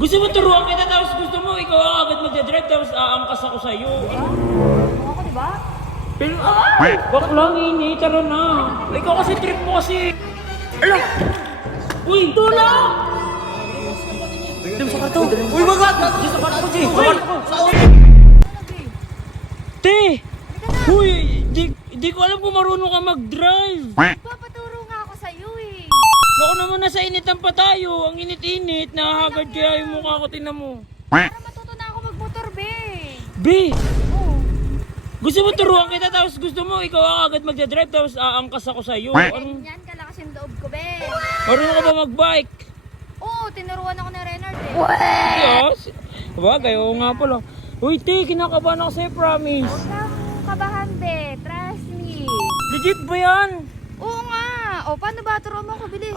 Gusto mo turuan kita tapos gusto mo ikaw ang agad magdadrive tapos aangkas ako sa'yo. Ano ako, diba? Pero baklang ini, tara na. Ikaw kasi trip mo kasi. Ala! Uy, tulong! Dito sa karto. Uy, magat! Dito sa kwarto ko, Jay! Sa kwarto ko! Te! Uy, di ko alam kung marunong ka mag-drive. Papaturo nga ako sa'yo eh. Naku naman, nasa initan pa tayo. Ang init-init, nakahagad kaya yung mukha ko, tingnan mo. Para matuto na ako magmotor, be. B! Oo. Gusto mo turuan kita tapos gusto mo ikaw ang agad magdadrive tapos aangkas ako sa'yo. Ano? Ganyan kalakas yung loob ko, be. Marunong ka ba mag-bike? Oo, tinuruan ako ni Renard eh. Yes. Bagay, oo nga pala. Uy, te, kinakabahan ako sa'yo, promise. Huwag kang kabahan, be. Trust me. Legit ba yan? Oo nga. O, paano ba? Turuan mo ako, bilis.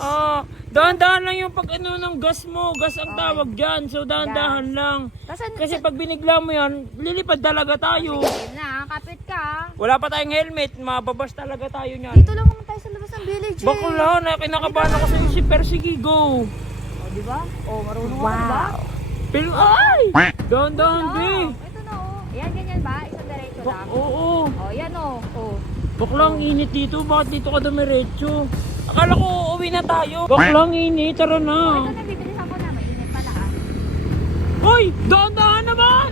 Dahan-dahan lang yung pag ano ng gas mo. Gas ang tawag dyan. So, dahan-dahan lang. Kasi pag binigla mo yan, lilipad talaga tayo. Sige na, kapit ka. Wala pa tayong helmet. Mababas talaga tayo niyan. Dito lang naman tayo sa labas ng village eh. Bakla, kinakabahan ako sa'yo. Pero sige, go. O, diba? O, marunong ako, diba? Pero, ay! Dahan-dahan, be. Ito na, o. Ayan, ganyan ba? Isang diretso lang. Oo. O, yan o. O. Baklang init dito, bakit dito ka dumiretso? Akala ko uuwi na tayo. Baklang init, tara Ito na. na, bibilisan ko na. Mainit pala ah. Hoy, dahan-dahan naman!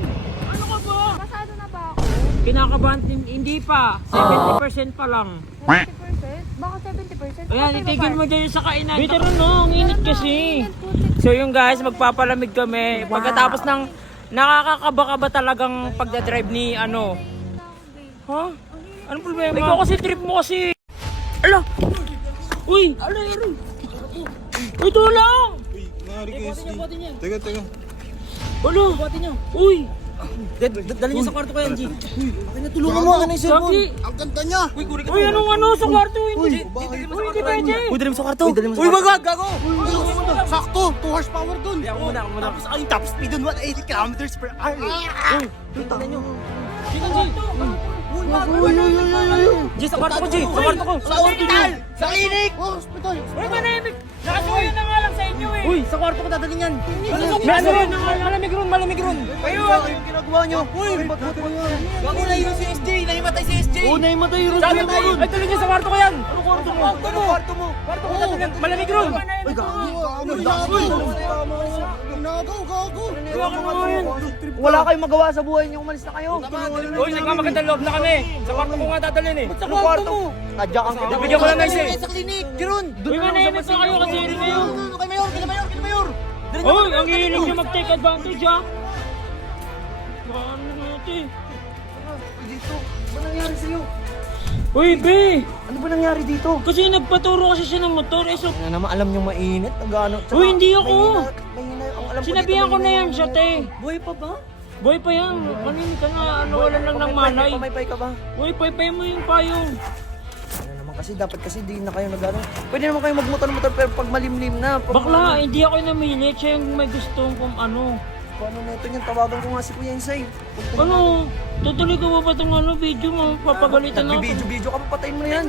Ano ka ba? Pasado na ba ako? Kinakabahan, hindi pa. 70% pa lang. 70%? Baka 70%? Ayan, itigil mo dyan sa kainan. Wait, tara na, ang init kasi. So yung guys, magpapalamig kami. Pagkatapos ng nakakakaba-kaba talagang pagdadrive ni ano. Ha? Anong problema? Ikaw kasi trip mo kasi. Ala! Uy! Ala, Aaron! Uy, tulong! Uy, nangyari kay SD. Teka. Ala! Uy! Dali niya sa kwarto kay Angie. Uy, akin na tulungan mo. Ano yung cellphone? Saki! Ang ganda niya. Uy, guri Uy, anong ano sa kwarto? Hindi pwede! Uy, dali mo sa kwarto. Uy, magag, gago. Sakto, 2 horsepower dun. Ako muna. Tapos ang top speed dun, 180 kilometers per hour. Uy, tingnan nyo. Jay, sa kwarto ko, Jay. Sa kwarto ko. Sa hospital. Sa clinic. Oh, hospital. Uy, manahimik! Nakasuyo na nga lang sa inyo eh! Uy, sa kwarto ko dadalhin yan. May ano rin? Malamig ron! Kayo, yung ginagawa nyo. Uy, ba't mo yan? Gago na yun si SJ. Nahimatay si SJ. Oo, nahimatay yun. Sabi mo, ay tuloy niya sa kwarto ko yan! Ano kwarto mo? Kwarto mo. Kwarto ko dadalhin! Malamig ron! Uy, gago. Wala kayong magawa sa buhay niyo. Umalis na kayo. Uy, nagmamagandang loob na kami! Sa kwarto ko nga dadalhin eh! Sa kwarto mo. Tadya kang kita. Bigyan ko lang ng isa eh! Sa klinik. Kiron. Uy, manahimik na kayo kasi hindi kayo! Kay Mayor. Uy, ang hihilig niyo mag-take advantage ha! Ano natin? Dito. Ano nangyari sa'yo? Uy, be! Ano ba nangyari dito? Kasi nagpaturo kasi siya ng motor eh so... Ano naman alam niyo mainit? Nagano? Uy, hindi ako! Mahina ang alam ko. Sinabihan ko na yan siya, te! Buhay pa ba? Boy pa yan! Kanina ka na, ano, wala lang ng manay! Pamaypay ka ba? Uy, paypay mo yung payong! Ano naman kasi dapat kasi di na kayo nagano. Pwede naman kayo magmotor-motor pero pag malimlim na. Bakla, hindi ako namili. Siya yung may gustong kung ano. Paano na ito niyan? Tawagan ko nga si Kuya Insay. Ano? Tutuloy ka ba ba itong ano, video mo? Papagalitan ako. Video ka pa, patayin mo na yan.